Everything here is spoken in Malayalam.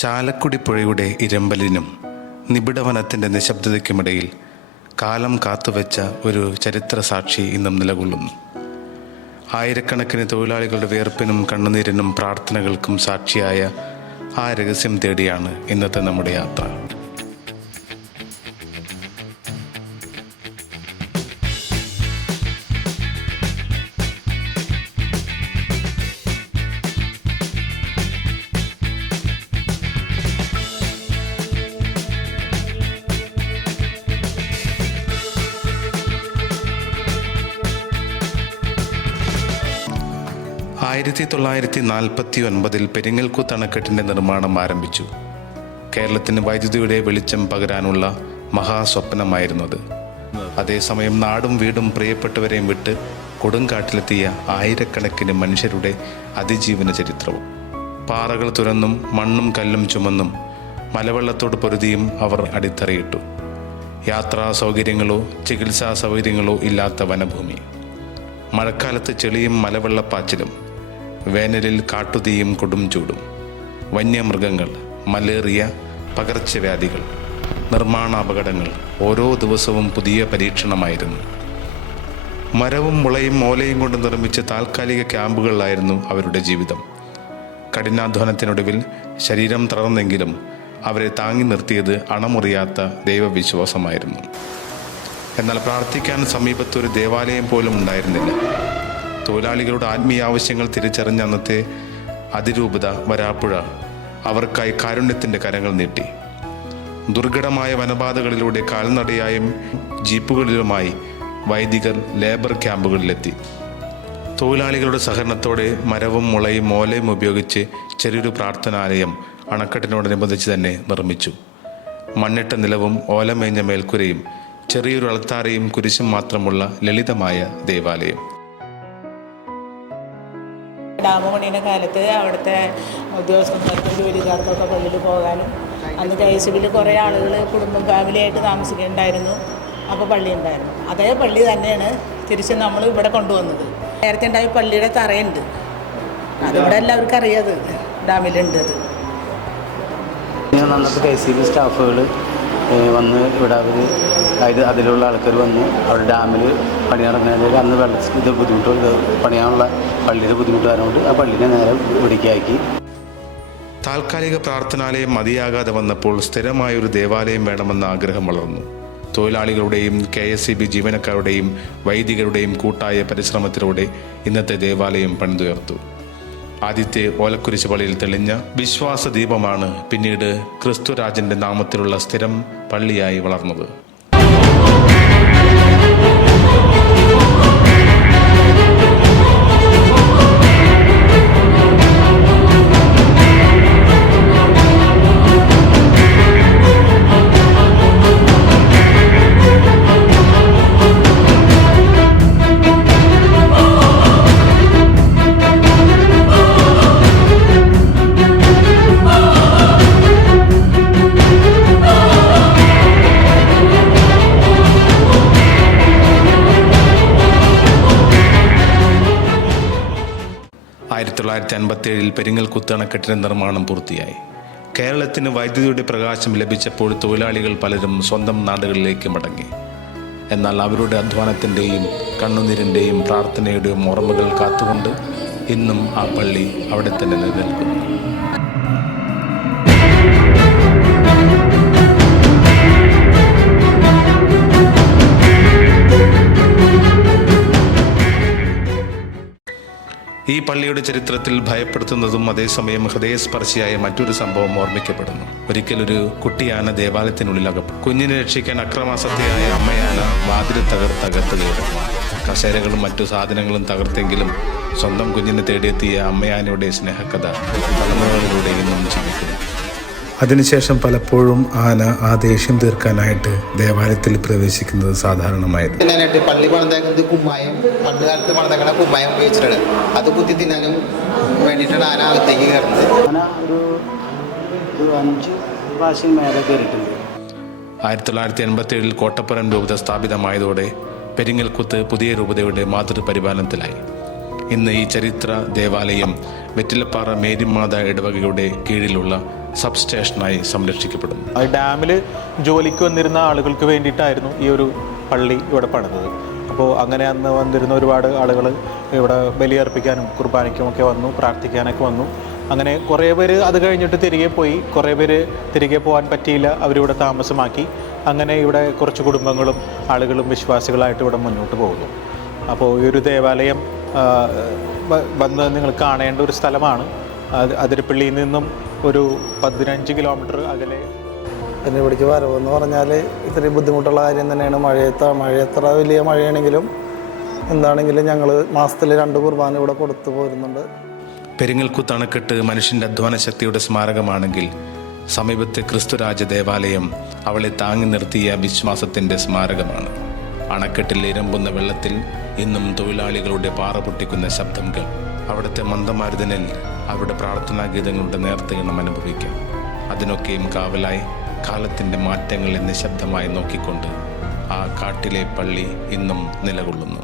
ചാലക്കുടി പുഴയുടെ ഇരമ്പലിനും നിബിഡവനത്തിൻ്റെ നിശബ്ദതയ്ക്കുമിടയിൽ കാലം കാത്തുവെച്ച ഒരു ചരിത്ര സാക്ഷി ഇന്നും നിലകൊള്ളുന്നു. ആയിരക്കണക്കിന് തൊഴിലാളികളുടെ വിയർപ്പിനും കണ്ണുനീരിനും പ്രാർത്ഥനകൾക്കും സാക്ഷിയായ ആ രഹസ്യം തേടിയാണ് ഇന്നത്തെ നമ്മുടെ യാത്ര. ആയിരത്തി 1949 പെരിങ്ങൽകുത്ത് അണക്കെട്ടിൻ്റെ നിർമ്മാണം ആരംഭിച്ചു. കേരളത്തിന് വൈദ്യുതിയുടെ വെളിച്ചം പകരാനുള്ള മഹാസ്വപ്നമായിരുന്നത്. അതേസമയം നാടും വീടും പ്രിയപ്പെട്ടവരെയും വിട്ട് കൊടുങ്കാട്ടിലെത്തിയ ആയിരക്കണക്കിന് മനുഷ്യരുടെ അതിജീവന ചരിത്രവും. പാറകൾ തുരന്നും മണ്ണും കല്ലും ചുമന്നും മലവെള്ളത്തോട് പൊരുതിയും അവർ അടിത്തറയിട്ടു. യാത്രാ സൗകര്യങ്ങളോ ചികിത്സാ സൗകര്യങ്ങളോ ഇല്ലാത്ത വനഭൂമി, മഴക്കാലത്ത് ചെളിയും മലവെള്ളപ്പാച്ചിലും, വേനലിൽ കാട്ടുതീയും കൊടും ചൂടും, വന്യമൃഗങ്ങൾ, മലേറിയ, പകർച്ചവ്യാധികൾ, നിർമ്മാണാപകടങ്ങൾ ഓരോ ദിവസവും പുതിയ പരീക്ഷണമായിരുന്നു. മരവും മുളയും ഓലയും കൊണ്ട് നിർമ്മിച്ച താൽക്കാലിക ക്യാമ്പുകളിലായിരുന്നു അവരുടെ ജീവിതം. കഠിനാധ്വാനത്തിനൊടുവിൽ ശരീരം തളർന്നെങ്കിലും അവരെ താങ്ങി നിർത്തിയത് അണമുറിയാത്ത ദൈവവിശ്വാസമായിരുന്നു. എന്നാൽ പ്രാർത്ഥിക്കാൻ സമീപത്തൊരു ദേവാലയം പോലും ഉണ്ടായിരുന്നില്ല. തൊഴിലാളികളുടെ ആത്മീയ ആവശ്യങ്ങൾ തിരിച്ചറിഞ്ഞ അന്നത്തെ അതിരൂപത വരാപ്പുഴ അവർക്കായി കാരുണ്യത്തിൻ്റെ കരങ്ങൾ നീട്ടി. ദുർഘടമായ വനപാതകളിലൂടെ കാൽനടയായും ജീപ്പുകളിലുമായി വൈദികർ ലേബർ ക്യാമ്പുകളിലെത്തി. തൊഴിലാളികളുടെ സഹകരണത്തോടെ മരവും മുളയും ഓലയും ഉപയോഗിച്ച് ചെറിയൊരു പ്രാർത്ഥനാലയം അണക്കെട്ടിനോടനുബന്ധിച്ച് തന്നെ നിർമ്മിച്ചു. മണ്ണിട്ട നിലവും ഓലമേഞ്ഞ മേൽക്കുരയും ചെറിയൊരു അൾത്താരയും കുരിശും മാത്രമുള്ള ലളിതമായ ദേവാലയം. ഡാം പണിയുന്ന കാലത്ത് അവിടുത്തെ ഉദ്യോഗസ്ഥർക്കും ജോലിക്കാർക്കൊക്കെ പള്ളിയിൽ പോകാനും അന്ന് KSBയിൽ കുറേ ആളുകൾ കുടുംബം ഫാമിലിയായിട്ട് താമസിക്കുന്നുണ്ടായിരുന്നു. അപ്പോൾ പള്ളി ഉണ്ടായിരുന്നു. അതേ പള്ളി തന്നെയാണ് തിരിച്ച് നമ്മൾ ഇവിടെ കൊണ്ടുവന്നത്. നേരത്തെ ഉണ്ടായ പള്ളിയുടെ തറയുണ്ട്, അതിവിടെ എല്ലാവർക്കും അറിയാത് ഡാമിലുണ്ട്. അത് അന്നത്തെ KSB സ്റ്റാഫുകൾ വന്ന് ഇവിടെ അതിലുള്ള ആൾക്കാർ വന്ന് അവിടെ ഡാമിൽ പണി നടക്കുന്നതിൽ അന്ന് വെള്ളത്തിൽ ബുദ്ധിമുട്ട് പണിയാനുള്ള പള്ളിയുടെ ബുദ്ധിമുട്ട് കാരണം ആ പള്ളിനെ നേരെ ഇവിടേക്കാക്കി. താൽക്കാലിക പ്രാർത്ഥനാലയം മതിയാകാതെ വന്നപ്പോൾ സ്ഥിരമായൊരു ദേവാലയം വേണമെന്ന ആഗ്രഹം വളർന്നു. തൊഴിലാളികളുടെയും KSB ജീവനക്കാരുടെയും വൈദികരുടെയും കൂട്ടായ പരിശ്രമത്തിലൂടെ ഇന്നത്തെ ദേവാലയം പണിതുയർത്തു. ആദ്യത്തെ ഓലക്കുരിശ് പള്ളിയിൽ തെളിഞ്ഞ വിശ്വാസദീപമാണ് പിന്നീട് ക്രിസ്തുരാജന്റെ നാമത്തിലുള്ള സ്ഥിരം പള്ളിയായി വളർന്നത്. ആയിരത്തി 1957 പെരിങ്ങൽകുത്ത് അണക്കെട്ടിൻ്റെ നിർമ്മാണം പൂർത്തിയായി. കേരളത്തിന് വൈദ്യുതിയുടെ പ്രകാശം ലഭിച്ചപ്പോൾ തൊഴിലാളികൾ പലരും സ്വന്തം നാടുകളിലേക്ക് മടങ്ങി. എന്നാൽ അവരുടെ അധ്വാനത്തിൻ്റെയും കണ്ണുനീരിൻ്റെയും പ്രാർത്ഥനയുടെയും ഓർമ്മകൾ കാത്തുകൊണ്ട് ഇന്നും ആ പള്ളി അവിടെ തന്നെ നിലനിൽക്കുന്നു. ഈ പള്ളിയുടെ ചരിത്രത്തിൽ ഭയപ്പെടുത്തുന്നതും അതേസമയം ഹൃദയസ്പർശിയായ മറ്റൊരു സംഭവം ഓർമ്മിക്കപ്പെടുന്നു. ഒരിക്കലൊരു കുട്ടിയാന ദേവാലയത്തിനുള്ളിൽ അകപ്പെട്ടു. കുഞ്ഞിനെ രക്ഷിക്കാൻ അക്രമാസക്തിയായ അമ്മയാന വാതിൽ തകർത്ത് കയറി. കസേരകളും മറ്റു സാധനങ്ങളും തകർത്തെങ്കിലും സ്വന്തം കുഞ്ഞിനെ തേടിയെത്തിയ അമ്മയാനയുടെ സ്നേഹകഥ തലമുറകളിലൂടെ ഇന്നും ജീവിക്കുന്നു. അതിനുശേഷം പലപ്പോഴും ആന ആ ദേഷ്യം തീർക്കാനായിട്ട് ദേവാലയത്തിൽ പ്രവേശിക്കുന്നത് സാധാരണമായിരുന്നു. പള്ളി പണിതേക്കുന്നത് കുമ്മായം, പണ്ട് കാലത്ത് പണിതേക്കണ കുമ്മായം ഉപയോഗിച്ചിട്ടാണ്. അത് കുത്തി തിന്നാനും വേണ്ടിയിട്ടാണ് ആന അകത്തേക്ക് കയറുന്നത്. ആന ഒരു 5 പ്രാവശ്യം മേലെ കയറിയിട്ടുണ്ട്. 1987 കോട്ടപ്പുറം രൂപത സ്ഥാപിതമായതോടെ പെരിങ്ങൽകുത്ത് പുതിയ രൂപതയുടെ മാതൃപരിപാലനത്തിലായി. ഇന്ന് ഈ ചരിത്ര ദേവാലയം വെറ്റിലപ്പാറ മേരിമാത ഇടവകയുടെ കീഴിലുള്ള സബ് സ്റ്റേഷനായി സംരക്ഷിക്കപ്പെടുന്നു. ഡാമിൽ ജോലിക്ക് വന്നിരുന്ന ആളുകൾക്ക് വേണ്ടിയിട്ടായിരുന്നു ഈ ഒരു പള്ളി ഇവിടെ പണിതത്. അപ്പോൾ അങ്ങനെ അന്ന് വന്നിരുന്ന ഒരുപാട് ആളുകൾ ഇവിടെ ബലിയർപ്പിക്കാനും കുർബാനയ്ക്കുമൊക്കെ വന്നു, പ്രാർത്ഥിക്കാനൊക്കെ വന്നു. അങ്ങനെ കുറേ പേര് അത് കഴിഞ്ഞിട്ട് തിരികെ പോയി, കുറേ പേര് തിരികെ പോകാൻ പറ്റിയില്ല, അവരിവിടെ താമസമാക്കി. അങ്ങനെ ഇവിടെ കുറച്ച് കുടുംബങ്ങളും ആളുകളും വിശ്വാസികളായിട്ട് ഇവിടെ മുന്നോട്ട് പോകുന്നു. അപ്പോൾ ഈ ഒരു ദേവാലയം വന്ന് നിങ്ങൾ കാണേണ്ട ഒരു സ്ഥലമാണ്. അതിരപ്പള്ളിയിൽ നിന്നും ഒരു 15 കിലോമീറ്റർ അകലെ. പിന്നെ ഇവിടേക്ക് വരവെന്ന് പറഞ്ഞാൽ ഇത്രയും ബുദ്ധിമുട്ടുള്ള കാര്യം തന്നെയാണ്. മഴ എത്ര വലിയ മഴയാണെങ്കിലും എന്താണെങ്കിലും ഞങ്ങൾ മാസത്തിൽ 2 കുർബാന ഇവിടെ കൊടുത്തു പോരുന്നുണ്ട്. പെരിങ്ങൽകുത്ത് അണക്കെട്ട് മനുഷ്യൻ്റെ അധ്വാന ശക്തിയുടെ സ്മാരകമാണെങ്കിൽ സമീപത്തെ ക്രിസ്തുരാജ ദേവാലയം അവളെ താങ്ങി നിർത്തിയ വിശ്വാസത്തിൻ്റെ സ്മാരകമാണ്. അണക്കെട്ടിൽ ഇരമ്പുന്ന വെള്ളത്തിൽ ഇന്നും തൊഴിലാളികളുടെ പാറ പൊട്ടിക്കുന്ന ശബ്ദങ്ങൾ. അവിടുത്തെ മന്ദമാരുതനിൽ അവരുടെ പ്രാർത്ഥനാ ഗീതങ്ങളുടെ നേർത്തീണം അനുഭവിക്കാം. അതിനൊക്കെയും കാവലായി കാലത്തിൻ്റെ മാറ്റങ്ങളെ നിശബ്ദമായി നോക്കിക്കൊണ്ട് ആ കാട്ടിലെ പള്ളി ഇന്നും നിലകൊള്ളുന്നു.